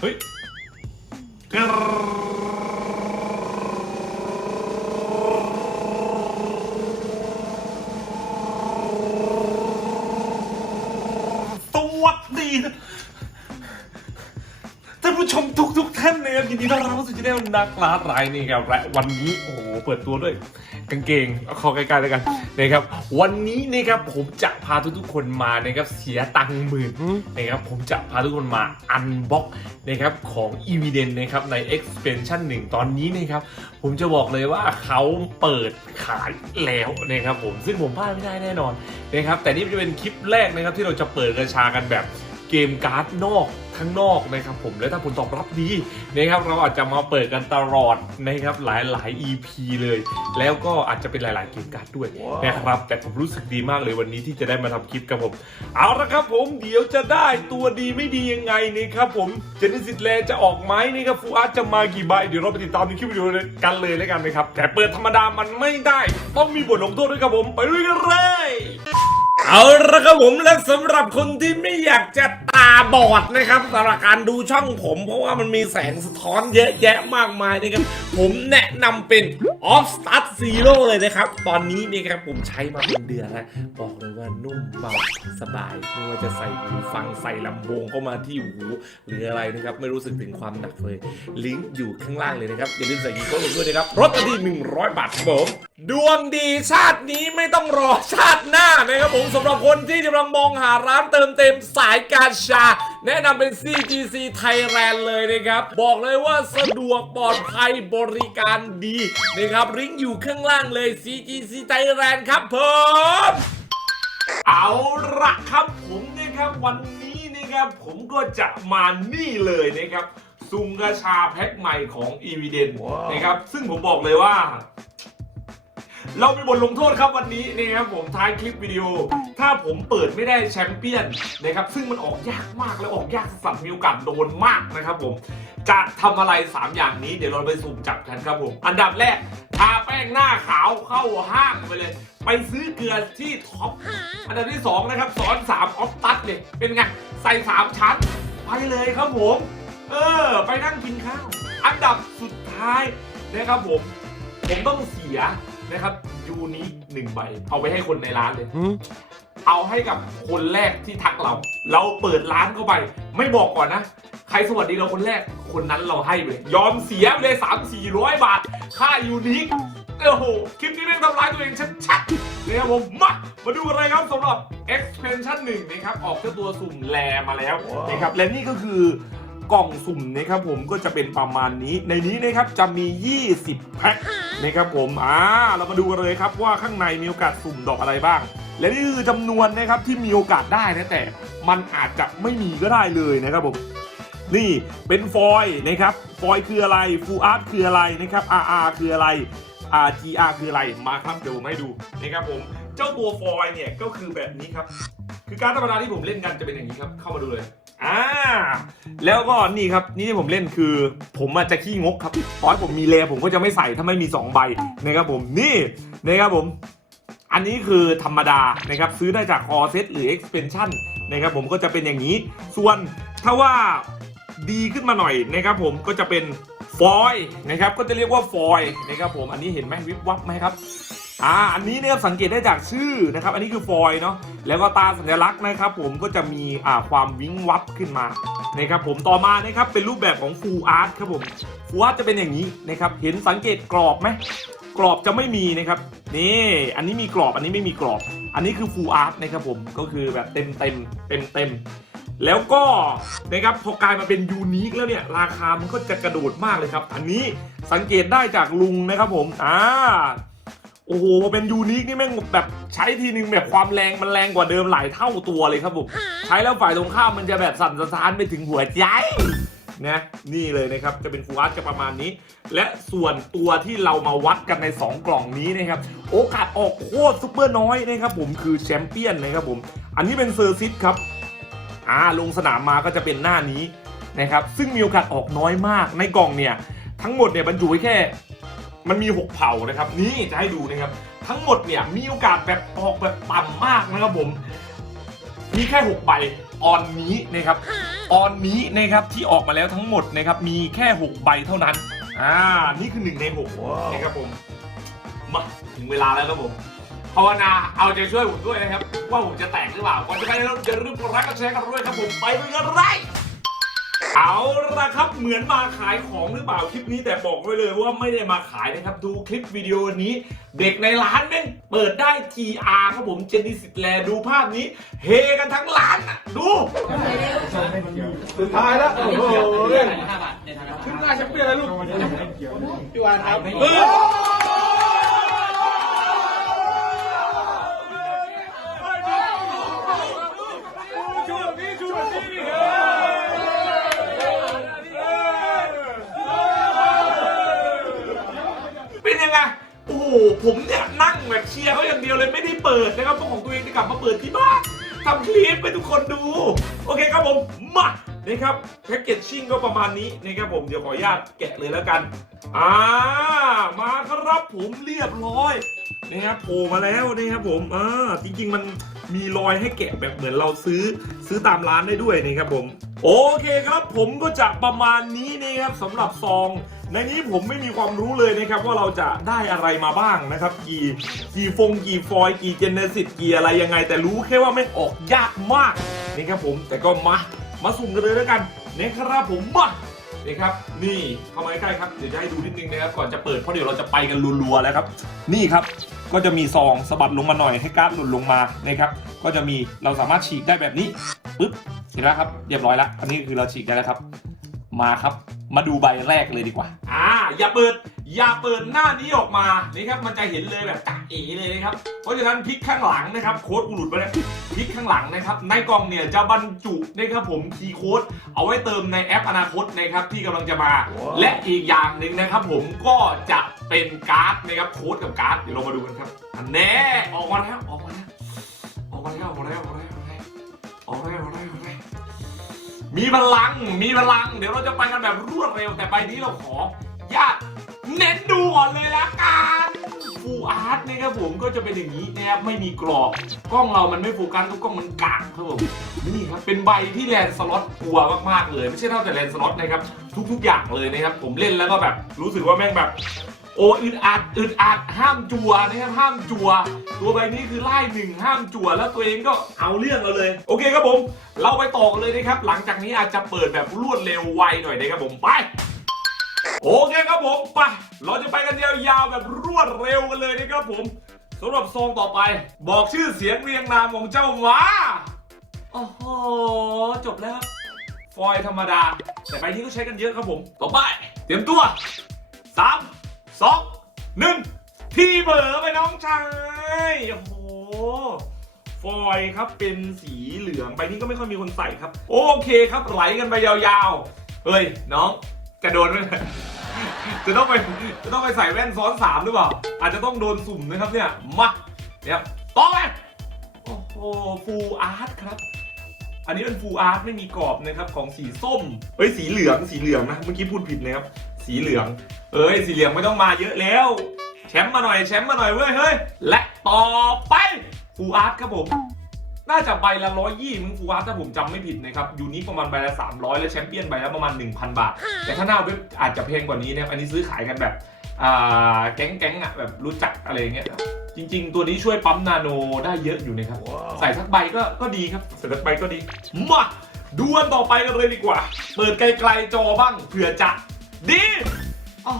เฮ้ยกรสวัสดีท่านผู้ชมทุกทุกท่านนะครับยินดีต้อนรับเข้าสู่ช่องนักล่ารายนี่ครับและวันนี้โอ้โหเปิดตัวด้วย กางเกงเอาเข้าใกล้ๆแล้วกันนะครับ วันนี้นะครับผมจะพาทุกๆคนมานะครับเสียตังค์หมื่นนะครับผมจะพาทุกคนมาอันบ็อกนะครับของ e v i d e n นะครับใน expansion 1 ตอนนี้นะครับผมจะบอกเลยว่าเขาเปิดขายแล้วนะครับผมซึ่งผมพลาดไม่ได้แน่นอนนะครับแต่นี่จะเป็นคลิปแรกนะครับที่เราจะเปิดกระชากันแบบเกมการ์ดนอก ข้างนอกนะครับผมและถ้าผลตอบรับดีนะครับเราอาจจะมาเปิดกันตลอดนะครับหลายหลายๆ EP เลย แล้วก็อาจจะเป็นหลาย ๆ เกมการ์ดด้วยนะครับแต่ผมรู้สึกดีมากเลยวันนี้ที่จะได้มาทำคลิปกับผม เอาละครับผมเดี๋ยวจะได้ตัวดีไม่ดียังไงนะครับผมเจนนิสิตแลจะออกไหมนี่ครับฟูอาร์ตจะมากี่ใบเดี๋ยวเราไปติดตามในคลิปวิดีโอกันเลยแล้วกันนะครับแต่เปิดธรรมดามันไม่ได้ต้องมีบทลงโทษด้วยครับผมไปด้วยกันเลยเอาละครับผมและสำหรับคนที่ไม่อยากจะตาบอดนะครับสำหรับการดูช่องผม เพราะว่ามันมีแสงสะท้อนเยอะแยะมากมายนะครับ ผมแนะนำเป็น Off Start Zero เลยนะครับ ตอนนี้นี่ครับผมใช้มาเป็นเดือนแล้วบอกเลยว่านุ่มเบาสบาย ไม่ว่าจะใส่หูฟังใส่ลำโพงเข้ามาที่หูหรืออะไรนะครับ ไม่รู้สึกถึงความหนักเลย ลิงก์อยู่ข้างล่างเลยนะครับ อย่าลืมใส่กีโก้ลงด้วยนะครับรถดี100 บาทครับผมดวงดีชาตินี้ไม่ต้องรอชาติหน้านะครับผมสำหรับคนที่กำลังมองหาร้านเติมเต็มสายการชา แนะนำเป็น CGC Thailand เลยนะครับ บอกเลยว่าสะดวกปลอดภัยบริการดีนะครับลิงก์อยู่ข้างล่างเลย CGC Thailand ครับผมเอาละครับผมนะครับวันนี้นะครับผมก็จะมานี่เลยนะครับซุงกระชาแพ็คใหม่ของ e v i d e n นะครับซึ่งผมบอกเลยว่า เรามีบทลงโทษครับวันนี้นะครับผมท้ายคลิปวิดีโอ ถ้าผมเปิดไม่ได้แชมเปี้ยนนะครับซึ่งมันออกยากมากและออกยากสัสๆมีโอกาสโดนมากนะครับผมจะทำอะไร 3 อย่างนี้เดี๋ยวเราไปสุ่มจับกันครับผมอันดับแรกทาแป้งหน้าขาวเข้าห้างไปเลย ไปซื้อเกลือที่ท็อปอันดับที่ 2 นะครับสอน3ออฟตัสเนี่ยเป็นไงใส่ 3 ชั้น ไปเลยครับผม เออ ไปนั่งกินข้าว อันดับสุดท้ายนะครับผม ผมต้องเสีย นะครับยูนิคหนึ่งใบ เอาไปให้คนในร้านเลย เอาให้กับคนแรกที่ทักเรา เราเปิดร้านเข้าไป ไม่บอกก่อนนะ ใครสวัสดีเราคนแรก คนนั้นเราให้เลย ยอมเสียไปเลยสามสี่ร้อยบาท ค่ายูนิคโอ้โห คลิปนี้แม่งทำร้ายตัวเองชัดๆนะครับผม มา มาดูอะไรครับสำหรับ expansion 1นะครับ ออกเจ้าตัวสุ่มแลมาแล้วนะครับ และนี่ก็คือกล่องสุ่มนะครับผมก็จะเป็นประมาณนี้ ในนี้นะครับจะมี 20 แพ็ค นะครับผมอ่าเรามาดูกันเลยครับว่าข้างในมีโอกาสสุ่มดอกอะไรบ้าง และนี่คือจำนวนนะครับที่มีโอกาสได้นะแต่มันอาจจะไม่มีก็ได้เลยนะครับผมนี่เป็นฟอยล์นะครับฟอยล์คืออะไรฟูอาร์ตคืออะไรนะครับ RR คืออะไร RGR คืออะไรมาครับเดี๋ยวผมให้ดูนะครับผมเจ้าตัวฟอยล์เนี่ยก็คือแบบนี้ครับ คือการธรรมดาที่ผมเล่นกันจะเป็นอย่างนี้ครับเข้ามาดูเลย อ่าแล้วก็นี่ครับนี่ที่ผมเล่นคือ ผมอาจจะขี้งกครับตอนผมมีแลผมก็จะไม่ใส่ถ้าไม่มี 2 ใบนะครับผมนี่นะครับผม อันนี้คือธรรมดานะครับซื้อได้จาก Core Set หรือ Expansion นะครับผมก็จะเป็นอย่างนี้ ส่วนถ้าว่าดีขึ้นมาหน่อยนะครับผมก็จะเป็นฟอยล์นะครับก็จะเรียกว่าฟอยล์นะครับผมอันนี้เห็นไหมวิบวับไหมครับ อ่าอันนี้เนี่ยสังเกตได้จากชื่อนะครับ อันนี้คือฟอยเนาะแล้วก็ตาสัญลักษณ์นะครับ ผมก็จะมีอ่าความวิ้งวับขึ้นมานะครับผมต่อมานะครับเป็นรูปแบบของ Full Art ครับผม Full Art จะเป็นอย่างนี้นะครับเห็นสังเกตกรอบไหมกรอบจะไม่มีนะครับนี่อันนี้มีกรอบอันนี้ไม่มีกรอบ อันนี้คือ Full Art นะครับผมก็คือแบบเต็มเต็มเต็มเต็มแล้วก็นะครับพอกลายมาเป็นยูนิคแล้วเนี่ยราคามันก็จะกระโดดมากเลยครับ อันนี้สังเกตได้จากลุงนะครับผมอ่า โอ้โหพอเป็นยูนิคนี่แม่งแบบใช้ทีนึงแบบความแรงมันแรงกว่าเดิมหลายเท่าตัวเลยครับผมใช้แล้วฝ่ายตรงข้ามมันจะแบบสั่นสะท้านไปถึงหัวใจนะนี่เลยนะครับจะเป็นฟูอาร์ตจะประมาณนี้ และส่วนตัวที่เรามาวัดกันใน 2 กล่องนี้นะครับโอกาสออกโคตรซุปเปอร์น้อยนะครับผมคือแชมเปี้ยนนะครับผม อันนี้เป็นเซอร์ซิตครับอ่าลงสนามมาก็จะเป็นหน้านี้นะครับซึ่งมีโอกาสออกน้อยมากในกล่องเนี่ยทั้งหมดเนี่ยบรรจุไว้แค่ มันมี 6 เผ่านะครับ นี่จะให้ดูนะครับ ทั้งหมดเนี่ยมีโอกาสแบบออกแบบต่ำมากนะครับผม มีแค่ 6 ใบออนนี้นะครับออนนี้นะครับที่ออกมาแล้วทั้งหมดนะครับมีแค่ 6 ใบเท่านั้น อ่า นี่คือหนึ่งใน6นะครับผม มาถึงเวลาแล้วครับผมภาวนาเอาใจช่วยผมด้วยนะครับ ว่าผมจะแตกหรือเปล่าก่อนจะไปแล้วอย่าลืมกดไลค์กดแชร์กันด้วยครับผมไปเลยกันไร เอาละครับเหมือนมาขายของหรือเปล่าคลิปนี้แต่บอกไว้เลยว่าไม่ได้มาขายนะครับ ดูคลิปวิดีโอนี้ เด็กในร้านแม่งเปิดได้ TR ครับผมเจนนิสิตแลดูภาพนี้ เฮกันทั้งร้านอะดู สุดท้ายแล้วโอ้โหขึ้นหน้าแชมเปี้ยนแล้วลูกพี่วานครับ นะครับแพ็กเกจชิ่งก็ประมาณนี้นะครับผมเดี๋ยวขออนุญาตแกะเลยแล้วกัน อ่า มาครับผมเรียบร้อยนะครับโผล่มาแล้วนะครับผมอ่าจริง ๆ มันมีรอยให้แกะแบบเหมือนเราซื้อซื้อตามร้านได้ด้วยนะครับผม โอเคครับผมก็จะประมาณนี้นะครับสำหรับซอง ในนี้ผมไม่มีความรู้เลยนะครับว่าเราจะได้อะไรมาบ้างนะครับ กี่กี่ฟงกี่ฟอยกี่เจเนซิตกี่อะไรยังไง แต่รู้แค่ว่าไม่ออกยากมากนะครับผมแต่ก็มา มาสุ่มกันเลยแล้วกันนะครับผมมานี่ครับ นี่เข้ามาใกล้ครับ เดี๋ยวจะให้ดูนิดนึงนะครับ ก่อนจะเปิด เพราะเดี๋ยวเราจะไปกันรัวๆแล้วครับ นี่ครับ ก็จะมีซองสะบัดลงมาหน่อยให้การ์ดหล่นลงมานะครับ ก็จะมีเราสามารถฉีกได้แบบนี้ปึ๊บเห็นแล้วครับ เรียบร้อยแล้ว อันนี้คือเราฉีกได้แล้วครับ มาครับ มาดูใบแรกเลยดีกว่า อ่า อย่าเปิด อย่าเปิดหน้านี้ออกมานี่ครับ มันจะเห็นเลยแบบจ่าเอ๋เลยนะครับ เพราะฉะนั้นพลิกข้างหลังนะครับ โค้ดอุลุดไปแล้วพลิกข้างหลังนะครับ ในกล่องเนี่ยจะบรรจุนะครับผมคีย์โค้ด เอาไว้เติมในแอปอนาคตนะครับที่กำลังจะมา และอีกอย่างหนึ่งนะครับ ผมก็จะเป็นการ์ดนะครับโค้ดกับการ์ดเดี๋ยวเรามาดูกันครับอันแน่ออกมาแล้วออกมาแล้วออกมาแล้วออกมาแล้วออกมาแล้วออกมาแล้วออก มีพลัง มีพลัง เดี๋ยวเราจะไปกันแบบรวดเร็ว แต่ใบนี้เราขอญาตเน้นดูก่อนเลยละกันฟูอาร์ตนะครับผมก็จะเป็นอย่างนี้นะครับไม่มีกรอบกล้องเรามันไม่โฟกัสทุกกล้องมันกากครับผมนี่ครับเป็นใบที่แลนสล็อตกลัวมากๆเลย ไม่ใช่เท่าแต่แลนสล็อตนะครับทุกๆอย่างเลยนะครับผมเล่นแล้วก็แบบรู้สึกว่าแม่งแบบ โอ้อึดอัดอึดอัดห้ามจัวนะครับห้ามจัว ตัวใบนี้คือไล่หนึ่งห้ามจัวแล้วตัวเองก็เอาเรื่องเราเลย โอเคครับผม เราไปต่อกันเลยนะครับ หลังจากนี้อาจจะเปิดแบบรวดเร็วไวหน่อยนะครับผมไปโอเคครับผมไปเราจะไปกันยาวๆแบบรวดเร็วกันเลยนะครับผมสำหรับซองต่อไป บอกชื่อเสียงเรียงนามของเจ้าหมาโอ้โหจบแล้วครับฟอยธรรมดา แต่ใบนี้ก็ใช้กันเยอะครับผม ต่อไป เตรียมตัวสาม สองหนึ่งที่เบอร์ไปน้องชายโอ้โหฟอยครับเป็นสีเหลืองใบนี้ก็ไม่ค่อยมีคนใส่ครับ โอเคครับไหลกันไปยาวๆ เฮ้ย น้องจะโดนไหมจะต้องไปจะต้องไปใส่แว่นซ้อนสามหรือเปล่า อาจจะต้องโดนสุ่มนะครับเนี่ย มาเนี่ยต่อไปโอ้โหฟูอาร์ตครับ อันนี้เป็นฟูอาร์ตไม่มีกรอบนะครับของสีส้มเอ้ยสีเหลืองสีเหลืองนะเมื่อกี้พูดผิดนะครับ สีเหลือง เอ้ย สีเหลืองไม่ต้องมาเยอะแล้ว แชมป์มาหน่อย แชมป์มาหน่อยเว้ย เฮ้ย และต่อไปฟูอาร์ตครับผม น่าจะใบละร้อยยี่มึงฟูอาร์ตถ้าผมจำไม่ผิดนะครับ ยูนิคประมาณใบละ 300 และแชมเปี้ยนใบละประมาณ 1,000 บาท แต่ถ้าหน้าเว็บอาจจะแพงกว่านี้นะครับ อันนี้ซื้อขายกันแบบอ่าแก๊งแก๊งๆอะแบบรู้จักอะไรอย่างเงี้ย จริง ๆ ตัวนี้ช่วยปั๊มนาโนได้เยอะอยู่นะครับ ใส่สักใบก็ก็ดีครับ ใส่สักใบก็ดี มาดูอันต่อไปกันเลยดีกว่า เปิดไกลๆจอบ้างเผื่อจะ ดีอ๋อ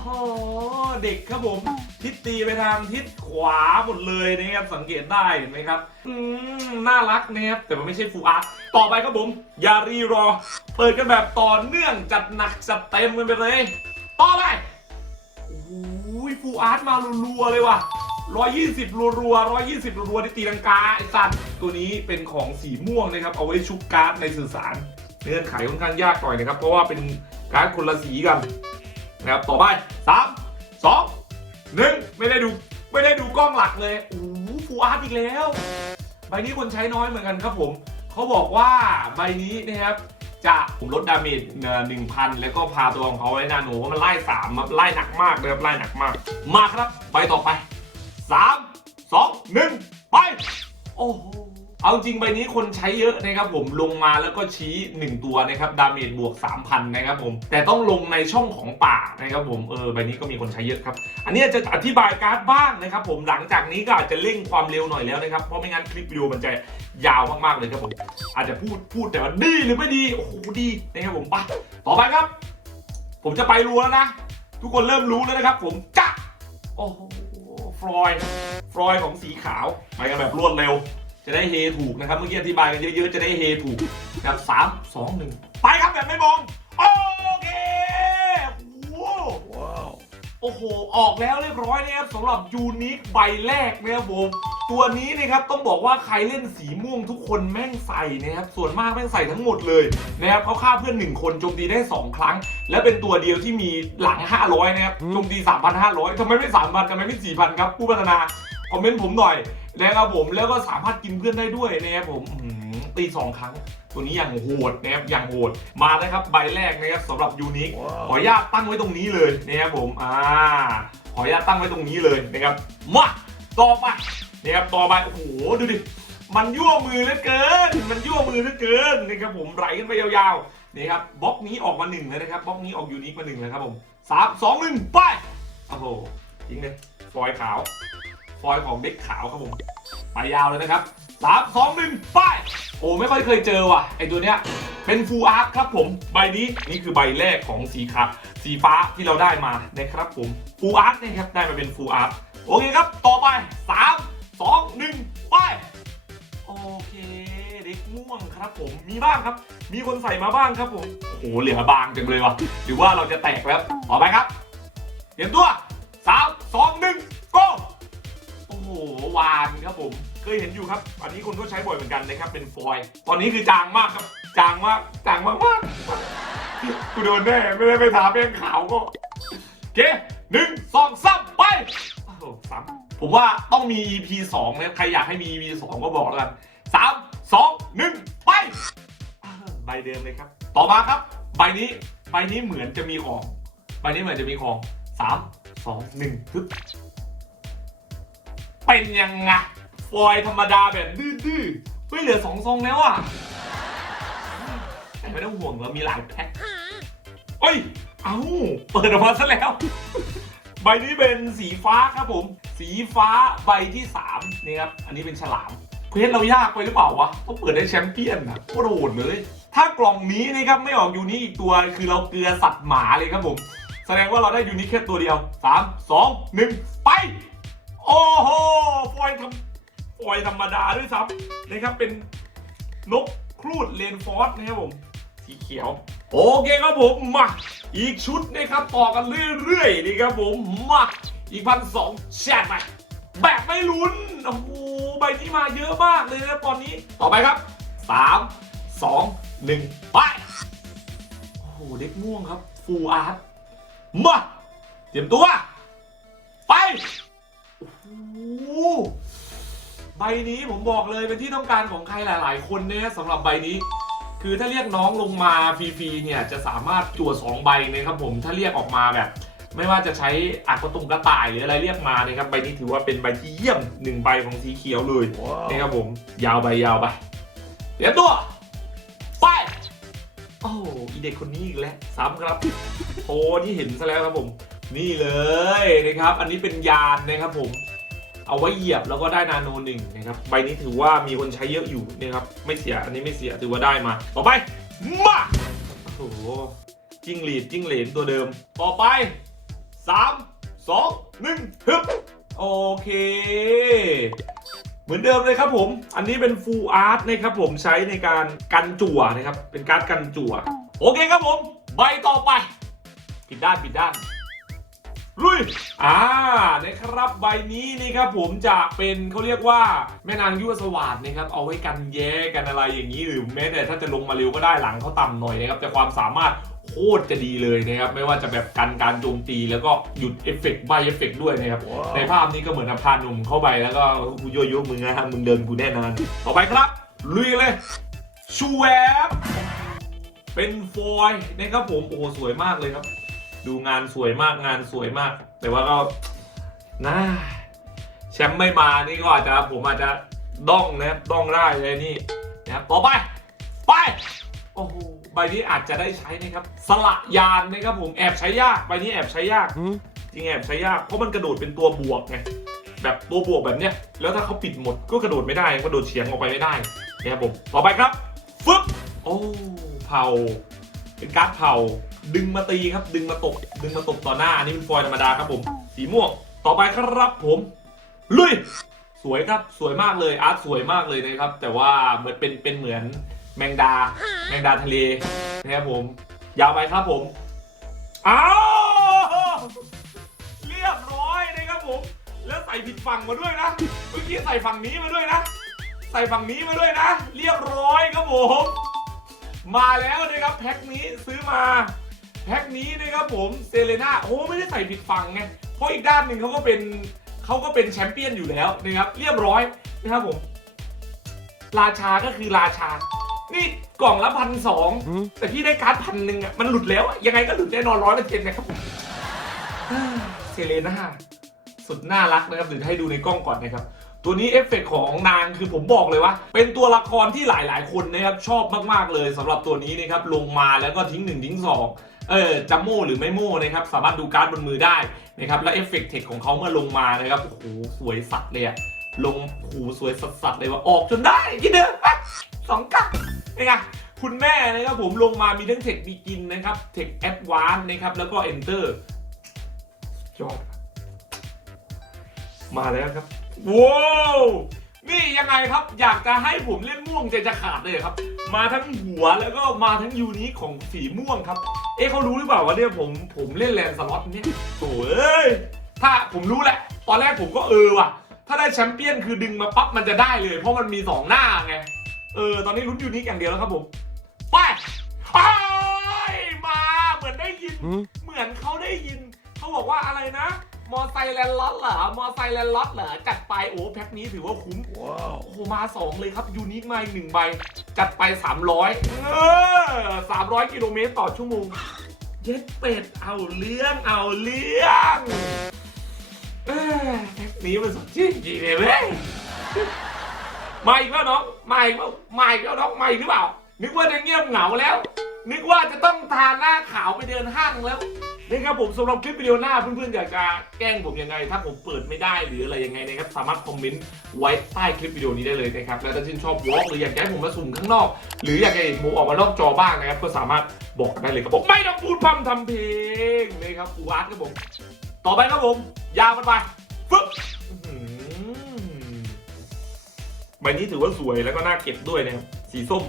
เด็กครับผม ทิศตีไปทางทิศขวาหมดเลยนะครับสังเกตได้เห็นไหมครับ อืมน่ารักนะครับแต่มันไม่ใช่ฟูอาร์ตต่อไปครับผม อย่ารีรอ เปิดกันแบบต่อเนื่องจัดหนักจัดเต็มกันไปเลย ต่อไปโอ้โหฟูอาร์ตมารัวๆเลยว่ะ120รัวๆ120รัวๆที่ตีลังกาไอ้สัตว์ตัวนี้เป็นของสีม่วงนะครับ เอาไว้ชุบการ์ดในสื่อสารเงื่อนไขค่อนข้างยากหน่อยนะครับ เพราะว่าเป็น การ์ดคนละสีกันนะครับต่อไป3 2 1ไม่ได้ดูไม่ได้ดูกล้องหลักเลยโอ้โหฟูอาร์ตอีกแล้วใบนี้คนใช้น้อยเหมือนกันครับผมเขาบอกว่าใบนี้นะครับจะผมลดดาเมจหนึ่งพันแล้วก็พาตัวของเขาไว้นาโนเพราะมันไล่สามครับไล่หนักมากเลยครับไล่หนักมาก มาครับใบต่อไปสามหนึ่งไป โอ้โห เอาจริงใบนี้คนใช้เยอะนะครับผมลงมาแล้วก็ชี้ 1 ตัวนะครับดาเมจบวก 3,000นะครับผมแต่ต้องลงในช่องของป่านะครับผมเออใบนี้ก็มีคนใช้เยอะครับ อันนี้จะอธิบายการ์ดบ้างนะครับผมหลังจากนี้ก็อาจจะเร่งความเร็วหน่อยแล้วนะครับเพราะไม่งั้นคลิปวิดีโอมันจะยาวมากๆเลยครับผมอาจจะพูดพูดแต่ว่าดีหรือไม่ดีโอ้โหดีนะครับผมไปต่อไปครับ ผมจะไปรัวแล้วนะ ทุกคนเริ่มรู้แล้วนะครับ ผมจ้ะโอ้โหฟลอยฟลอยของสีขาวไปกันแบบรวดเร็ว จะได้เฮถูกนะครับเมื่อกี้อธิบายกันเยอะๆจะได้เฮถูกนะครับสามสองหนึ่งไปครับแบบไม่มองโอเคว้าวโอ้โหออกแล้วเรียบร้อยนะครับสำหรับยูนิคใบแรกนะครับผมตัวนี้นะครับต้องบอกว่าใครเล่นสีม่วงทุกคนแม่งใส่นะครับส่วนมากแม่งใส่ทั้งหมดเลยนะครับเขาฆ่าเพื่อนหนึ่งคนโจมตีได้ 2 ครั้ง และเป็นตัวเดียวที่มีหลัง 500 นะครับโจมตี 3,500ทำไมไม่ 3,000ทำไมไม่ 4,000 ครับ ผู้พัฒนา คอมเมนต์ผมหน่อย นะครับผมแล้วก็สามารถกินเพื่อนได้ด้วยนะครับผมอื้อหือตีสองครั้ง ตัวนี้อย่างโหดนะครับอย่างโหดมาเลยครับใบแรกนะครับสำหรับยูนิคขออนุญาตตั้งไว้ตรงนี้เลยนะครับผมอ่าขออนุญาตตั้งไว้ตรงนี้เลยนะครับมาต่อไปนะครับต่อไปโอ้โหดูดิมันยั่วมือเหลือเกิน มันยั่วมือเหลือเกินนะครับผมไหลกันไปยาวๆนี่ครับบล็อกนี้ออกมาหนึ่งแล้วนะครับบล็อกนี้ออกยูนิคมาหนึ่งแล้วครับผมสามสองหนึ่งไปโอ้โหทิ้งเลยฟอยล์ขาวฟ อยของเด็กขาวครับผมไปยาวเลยนะครับสามสองหนึ่งไปโอ้ไม่ค่อยเคยเจอว่ะไอตัวเนี้ยเป็นฟูอาร์ตครับผมใบนี้นี่คือใบแรกของสีขาวสีฟ้าที่เราได้มานะครับผมฟูอาร์ตนะครับได้มาเป็นฟูอาร์ตโอเคครับต่อไปสามสองหนึ่งไปโอเคเด็กม่วงครับผมมีบ้างครับ มีคนใส่มาบ้างครับผมโอ้โหเหลือบางจังเลยว่ะหรือว่าเราจะแตกแล้วต่อไปครับเตรียมตัวสามสองหนึ่ง วานครับผม เคยเห็นอยู่ครับ อันนี้คนก็ใช้บ่อยเหมือนกันนะครับ เป็นฟอยล์ตอนนี้คือจางมากครับ จางมาก จางมากมากกูโดนแน่ ไม่ได้ไปถามแป้งขาวก็โอเคหนึ่งสองสามไปโอ้โหสามผมว่าต้องมี EP สองนะใครอยากให้มี EP สองก็บอกแล้วกันสามสองหนึ่งไปใบเดิมเลยครับ ต่อมาครับ ใบนี้ใบนี้เหมือนจะมีของ ใบนี้เหมือนจะมีของสามสองหนึ่งทึบ เป็นยังไงฟอยล์ธรรมดาแบบดื้อๆไม่เหลือสองซองแล้วอะแต่ไม่ต้องห่วงเรามีหลายแพ็คเอ้ย เอ้า เปิดออกมาซะแล้ว ใบนี้เป็นสีฟ้าครับผม สีฟ้าใบที่3นี่ครับ อันนี้เป็นฉลามเควสเรายากไปหรือเปล่าวะต้องเปิดได้แชมเปี้ยนนะโคตรโหดเลย ถ้ากล่องนี้นะครับไม่ออกยูนิอีกตัวคือเราเกลือสัตว์หมาเลยครับผม แสดงว่าเราได้ยูนิแค่ตัวเดียว 3 2 1 ไป โอ้โหฟอยทำฟอยธรรมดาด้วยซ้ำนะครับเป็นนกครูดเลนฟอสนะครับผมสีเขียว โอเคครับผมมาอีกชุดนะครับต่อกันเรื่อยๆนี่ครับผมมาอีกพันสองแชทไปแบบไม่ลุ้นโอ้โหใบนี้มาเยอะมากเลยนะตอนนี้ต่อไปครับสามสองหนึ่งไปโอ้โหเด็กม่วงครับฟูอาร์ตมาเตรียมตัว ไป ใบนี้ผมบอกเลยเป็นที่ต้องการของใครหลาย ๆ คนเนี่ยสำหรับใบนี้ คือถ้าเรียกน้องลงมาฟรีๆเนี่ยจะสามารถจั่วสองใบนะครับผมถ้าเรียกออกมาแบบ ไม่ว่าจะใช้อักกระตุงกระต่ายหรืออะไรเรียกมานะครับใบนี้ถือว่าเป็นใบที่เยี่ยมหนึ่งใบของสีเขียวเลยนะครับผม ยาวใบยาวไปเตรียมตัวไปโอ้โหอีเด็กคนนี้อีกแล้วซ้ำครับโอ้ที่เห็นซะแล้วครับผม นี่เลยนะครับ อันนี้เป็นยานนะครับผม เอาไว้เหยียบแล้วก็ได้นาโนหนึ่งนะครับใบนี้ถือว่ามีคนใช้เยอะอยู่นะครับไม่เสียอันนี้ไม่เสียถือว่าได้มา ต่อไปมาโอ้โหจิ้งหรีดจิ้งเหลนตัวเดิม ต่อไป 3 2 1ฮึบโอเค เหมือนเดิมเลยครับผม อันนี้เป็น Full Art นะครับผมใช้ในการกันจั่วนะครับ เป็นการ์ดกันจั่ว โอเคครับผม ใบต่อไป ผิดด้านผิดด้าน ลุย อ่า นะครับ ใบนี้นี่ครับผมจะเป็นเขาเรียกว่าแม่นางยั่วสวัสดนะครับ เอาไว้กันแย้กันอะไรอย่างนี้หรือแม้แต่ถ้าจะลงมาเร็วก็ได้หลังเขาต่ำหน่อยนะครับ แต่ความสามารถโคตรจะดีเลยนะครับ ไม่ว่าจะแบบกันการโจมตีแล้วก็หยุดเอฟเฟกต์ใบเอฟเฟกต์ด้วยนะครับ ในภาพนี้ก็เหมือนเอาพาหนุ่มเข้าไปแล้วก็กูโยโย่มึงนะฮะมึงเดินกูแน่นอนต่อไปครับ ลุยกันเลยชูแวบเป็นฟอยล์นะครับผมโอ้โหสวยมากเลยครับ ดูงานสวยมากงานสวยมาก แต่ว่าก็น่าแชมป์ไม่มานี่ก็อาจจะผมอาจจะด้องนะครับด้องได้เลยนี่นะครับต่อไปไปโอ้โหใบนี้อาจจะได้ใช้นะครับ สละยานนะครับผมแอบใช้ยากใบนี้แอบใช้ยากจริงแอบใช้ยากเพราะมันกระโดดเป็นตัวบวกไงแบบตัวบวกแบบเนี้ยแล้วถ้าเขาปิดหมดก็กระโดดไม่ได้กระโดดเฉียงออกไปไม่ได้นะครับผมต่อไปครับฟึบโอ้เผาเป็นการ์ดเผา ดึงมาตีครับ ดึงมาตบดึงมาตบต่อหน้า อันนี้เป็นฟอยธรรมดาครับผม สีม่วง ต่อไปครับผม ลุย สวยครับ สวยมากเลย อาร์ตสวยมากเลยนะครับ แต่ว่าเหมือนเป็น เป็นเหมือนแมงดา แมงดาทะเลนะครับผม ยาวไปครับผม อ้าวเรียบร้อยนะครับผม แล้วใส่ผิดฝั่งมาด้วยนะ เมื่อกี้ใส่ฝั่งนี้มาด้วยนะ ใส่ฝั่งนี้มาด้วยนะ เรียบร้อยครับผม มาแล้วนะครับแพ็คนี้ซื้อมา แพ็คนี้นะครับผมเซเลน่าโอ้ไม่ได้ใส่ผิดฝั่งไงเพราะอีกด้านหนึ่งเขาก็เป็นเขาก็เป็นแชมเปี้ยนอยู่แล้วนะครับเรียบร้อยนะครับผม ราชาก็คือราชา นี่กล่องละพันสองแต่พี่ได้การ์ดพันหนึ่งอะมันหลุดแล้วอะยังไงก็หลุดแน่นอนร้อยเปอร์เซ็นต์นะครับผมเซเลน่าสุดน่ารักนะครับเดี๋ยวจะให้ดูในกล้องก่อนนะครับตัวนี้เอฟเฟกต์ของนางคือผมบอกเลยว่า เป็นตัวละครที่หลายๆ คนนะครับชอบมากๆเลยสำหรับตัวนี้นะครับลงมาแล้วก็ทิ้งหนึ่งทิ้งสอง เออจะโม่หรือไม่โม่นะครับสามารถดูการ์ดบนมือได้นะครับและเอฟเฟกต์เทคของเขาเมื่อลงมานะครับโอ้โหสวยสัตว์เลยอะลงโอ้โหสวยสัสๆเลยว่าออกจนได้กี่เดือสองกักนี่ไงคุณแม่นะครับผมลงมามีทั้งเทคบีกินนะครับเทคแอดวานนะครับแล้วก็เอนเตอร์ยอดมาแล้วครับว้าวนี่ยังไงครับอยากจะให้ผมเล่นม่วงใจจะขาดเลยครับ มาทั้งหัวแล้วก็มาทั้งยูนิคของสีม่วงครับ เอ๊ะเขารู้หรือเปล่าว่าเนี่ยผมผมเล่นแลนด์สล็อตเนี่ยโอ้ยถ้าผมรู้แหละ ตอนแรกผมก็เออว่ะ ถ้าได้แชมเปี้ยนคือดึงมาปั๊บมันจะได้เลย เพราะมันมีสองหน้าไง เออ ตอนนี้ลุ้นยูนิคอย่างเดียวแล้วครับผม ไปไปมา เหมือนได้ยิน เหมือนเขาได้ยิน เขาบอกว่าอะไรนะ มอไซค์แลนด์ล็อตเหรอ มอไซค์แลนด์ล็อตเหรอ จัดไปโอ้แพ็คนี้ถือว่าคุ้มโอ้โหมาสองเลยครับยูนิคมาอีกหนึ่งใบ จัดไป 300เออ300 กิโลเมตรต่อชั่วโมง เย็ดเป็ดเอาเรื่องเอาเรื่องเออแพ็คนี้มันสดชื่นจริงเลยเว้ยมาอีกแล้วน้องมาอีกแล้วมาอีกแล้วน้องมาอีกหรือเปล่านึกว่าจะเงียบเหงาแล้ว นึกว่าจะต้องทาหน้าขาวไปเดินห้างแล้วนี่ครับผมสำหรับคลิปวิดีโอหน้าเพื่อนๆอยากจะแกล้งผมยังไง ถ้าผมเปิดไม่ได้หรืออะไรยังไงนะครับสามารถคอมเมนต์ไว้ใต้คลิปวิดีโอนี้ได้เลยนะครับแล้วถ้าชื่นชอบวอล์กหรืออยากให้ผมมาสุ่มข้างนอก หรืออยากจะเห็นผมออกมานอกจอบ้างนะครับก็สามารถบอกกันได้เลยครับผมไม่ต้องพูดพร่ำทำเพลงนี่ครับอูอาร์ตครับผมต่อไปครับผมยาวมันไปฟึ๊บใบนี้ถือว่าสวยแล้วก็น่าเก็บด้วยนะครับสีส้ม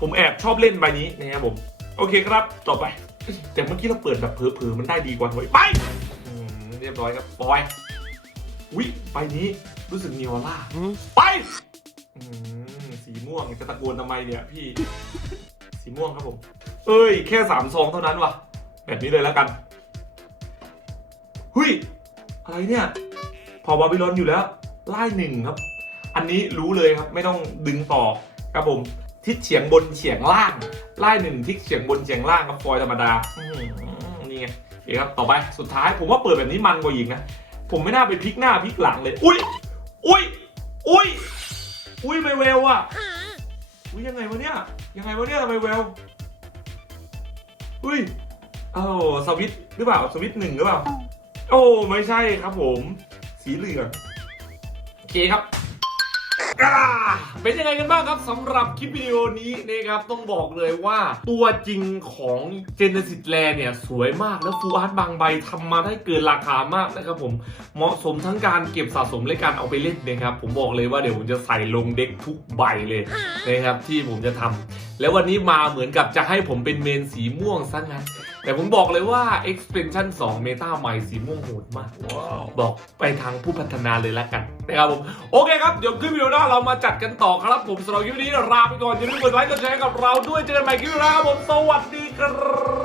ผมแอบชอบเล่นใบนี้นะครับผม โอเคครับต่อไป แต่เมื่อกี้เราเปิดแบบเผลอๆมันได้ดีกว่าเว้ยไปอืมเรียบร้อยครับปอยวิใบนี้รู้สึกมีออร่าไปอืมสีม่วงจะตะโกนทำไมเนี่ยพี่ สีม่วงครับผม เอ้ย แค่สามซองเท่านั้นวะแบบนี้เลยแล้วกันเฮ้ยอะไรเนี่ยพอบาบิลอนอยู่แล้วไล่หนึ่งครับ อันนี้รู้เลยครับไม่ต้องดึงต่อครับผม ทิศเฉียงบนเฉียงล่างไล่หนึ่งทิศเฉียงบนเฉียงล่างครับฟอยธรรมดาอนี่ไงโอเคครับต่อไปสุดท้ายผมว่าเปิดแบบนี้มันกว่าอีกนะ ผมไม่น่าไปพลิกหน้าพลิกหลังเลย อุ้ยอุ้ยอุ้ยอุ้ยไม่เวลอะอุ้ยยังไงวะเนี่ยยังไงวะเนี่ยทำไมเวลอุ้ยเอ้สวิตหรือเปล่าสวิตหนึ่งหรือเปล่า โอ้ไม่ใช่ครับผม สีเหลืองโอเคครับ เป็นยังไงกันบ้างครับสำหรับคลิปวิดีโอนี้นะครับต้องบอกเลยว่าตัวจริงของ Genesis Land เนี่ยสวยมากแล้วฟูอาร์ตบางใบทำมาได้เกินราคามากนะครับผมเหมาะสมทั้งการเก็บสะสมและการเอาไปเล่นนะครับผมบอกเลยว่าเดี๋ยวผมจะใส่ลงเด็กทุกใบเลยนะครับที่ผมจะทำแล้ววันนี้มาเหมือนกับจะให้ผมเป็นเมนสีม่วงซะงั้น แต่ผมบอกเลยว่า expansion 2 Meta ใหม่สีม่วงโหดมาก บอกไปทางผู้พัฒนาเลยละกันนะครับผม โอเคครับ เดี๋ยวคลิปวิดีโอหน้าเรามาจัดกันต่อครับผมสำหรับคลิปนี้ลาไปก่อนอย่าลืมกดไลค์กดแชร์กับเราด้วยเจอกันใหม่คลิปหน้าครับผมสวัสดีครับ